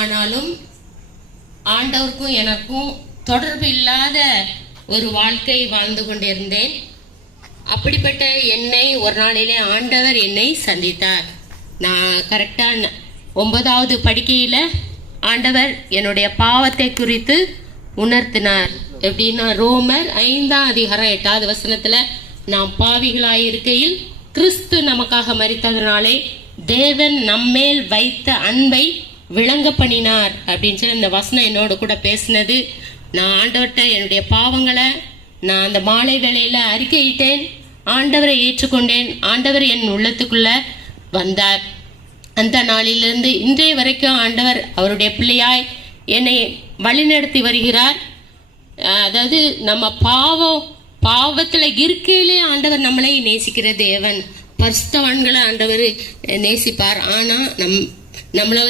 ஆனாலும் ஆண்டவருக்கும் எனக்கும் தொடர்பு இல்லாத ஒரு வாழ்க்கை வாழ்ந்து கொண்டிருந்தேன். அப்படிப்பட்ட என்னை ஒரு நாளிலே ஆண்டவர் என்னை சந்தித்தார். நான் கரெக்டாக 9வது படிக்கையில் ஆண்டவர் என்னுடைய பாவத்தை குறித்து உணர்த்தினார். எப்படின்னா, ரோமர் 5ஆம் அதிகாரம் 8வது வசனத்துல, நாம் பாவிகளாயிருக்கையில் கிறிஸ்து நமக்காக மரித்ததனாலே தேவன் நம்மேல் வைத்த அன்பை விளங்க பண்ணினார் அப்படின்னு சொல்லி இந்த வசனம் என்னோட கூட பேசினது. நான் ஆண்டவர்கிட்ட என்னுடைய பாவங்களை நான் அந்த மாலை வேளையில அறிக்கையிட்டேன். ஆண்டவரை ஏற்றுக்கொண்டேன். ஆண்டவர் என் உள்ளத்துக்குள்ள வந்தார். அந்த நாளிலிருந்து இன்றைய வரைக்கும் ஆண்டவர் அவருடைய பிள்ளையாய் என்னை வழிநடத்தி வருகிறார். அதாவது நம்ம பாவத்துல இருக்கையிலே ஆண்டவர் நம்மளை நேசிக்கிற தேவன். பரிசுத்தவான்களை ஆண்டவர் நேசிப்பார். ஆனா நம்மள